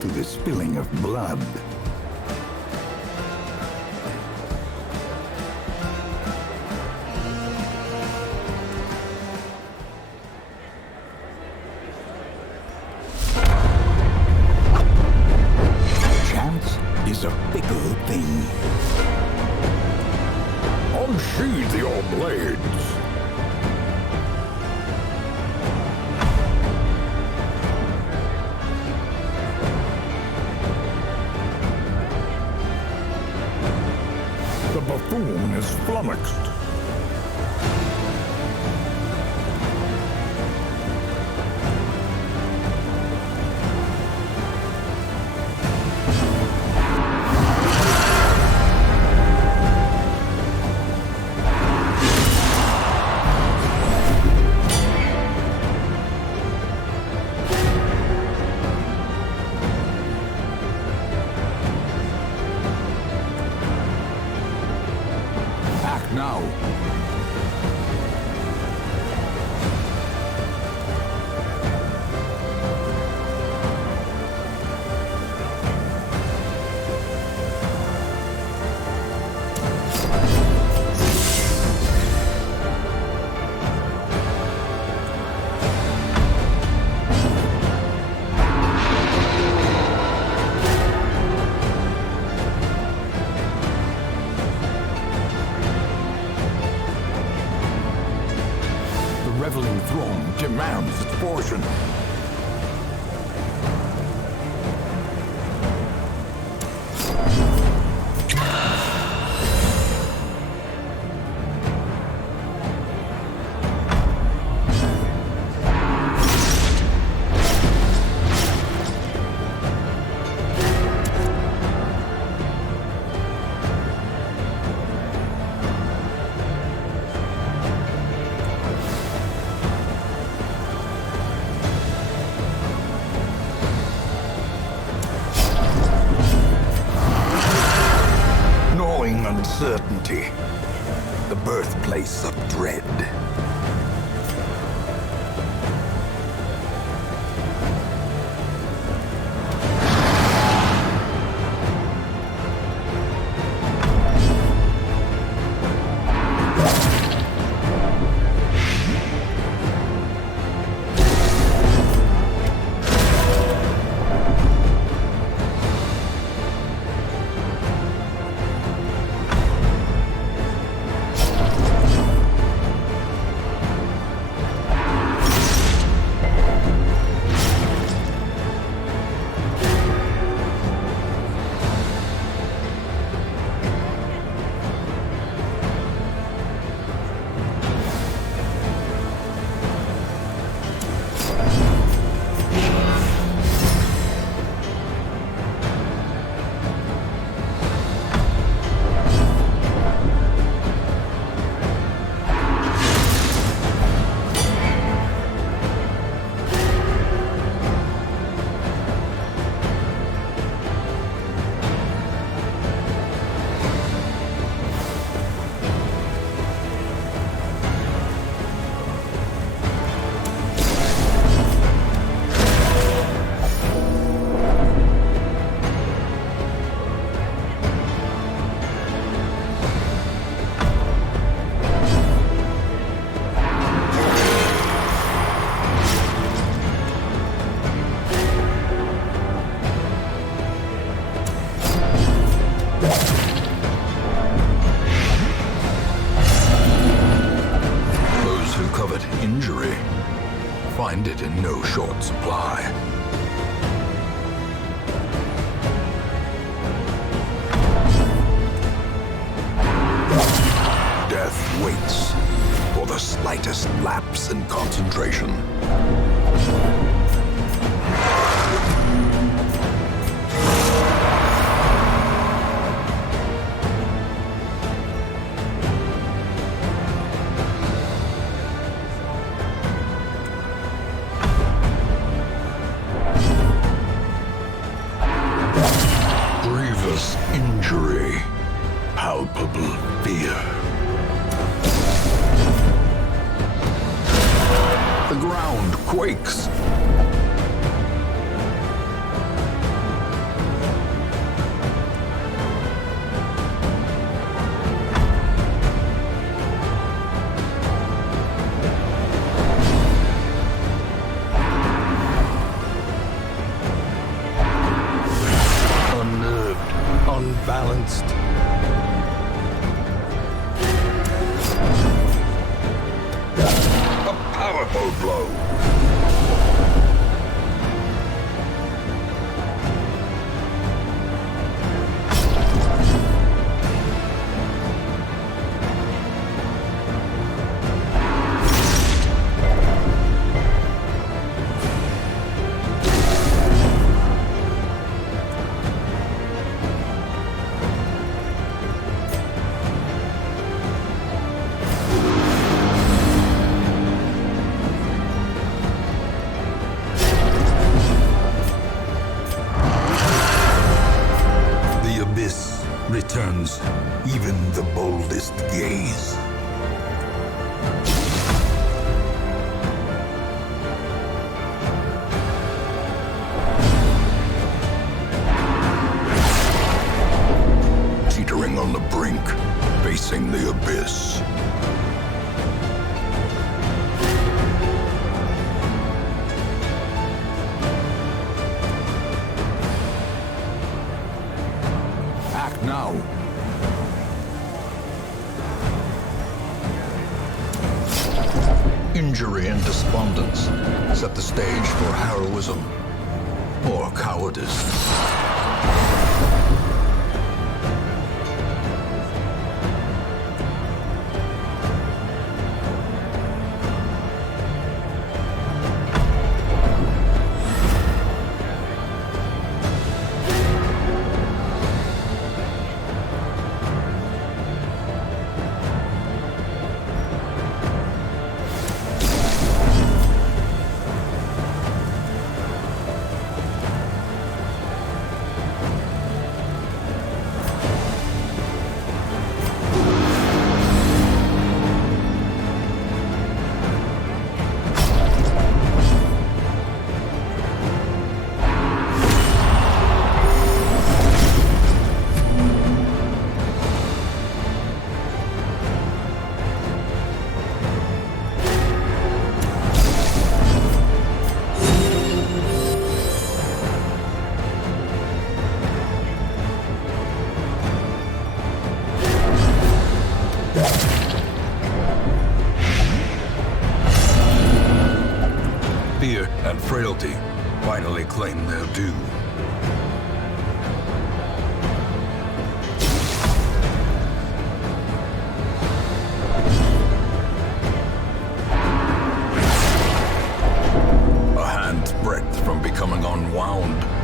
to the spilling of blood. Is flummoxed. Gnawing uncertainty. The birthplace of dread. Injury find it in no short supply. Death waits for the slightest lapse in concentration. Injury and despondence set the stage for heroism or cowardice. Finally claim their due. A hand's breadth from becoming unwound.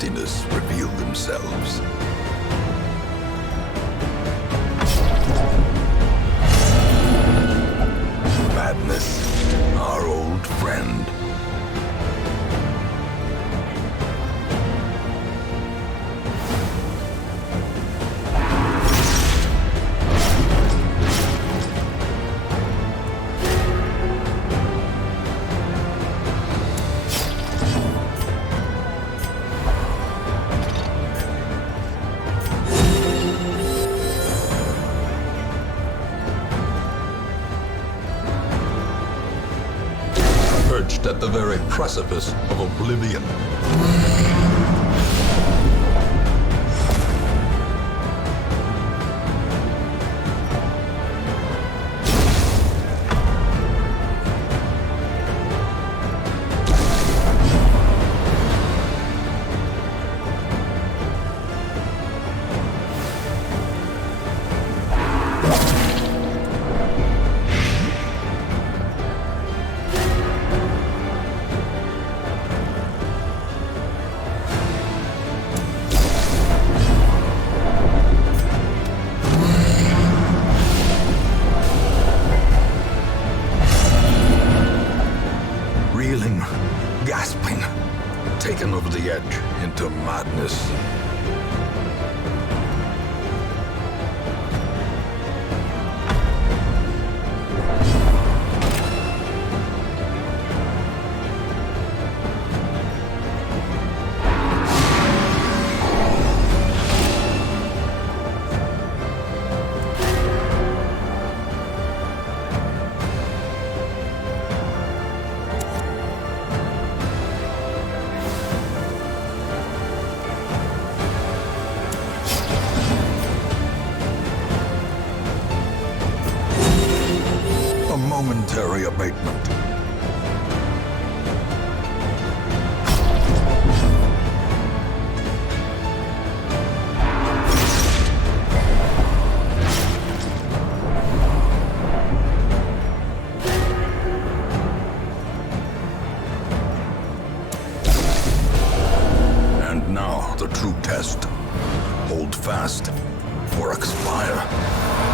Emptiness reveal themselves. Madness, our old friend. Perched at the very precipice of oblivion. Momentary abatement. And now the true test. Hold fast or expire.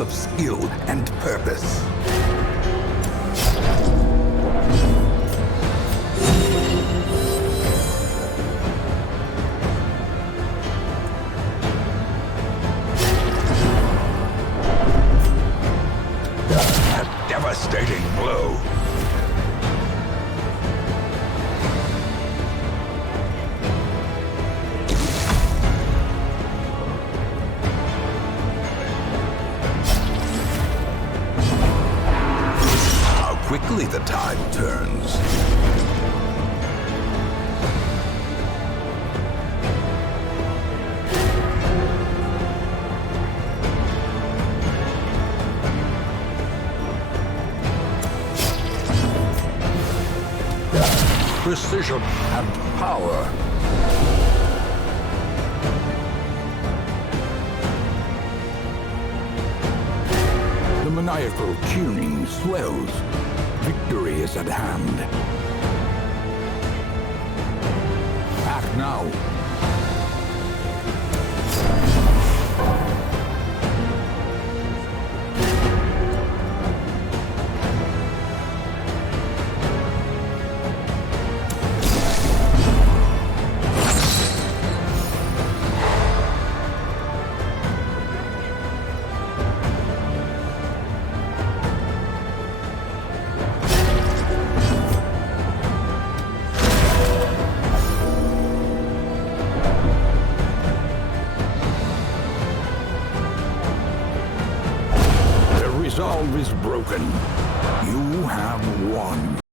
Of skill and purpose. Quickly the tide turns. Precision and power. The maniacal tuning swells. Victory is at hand. Act now.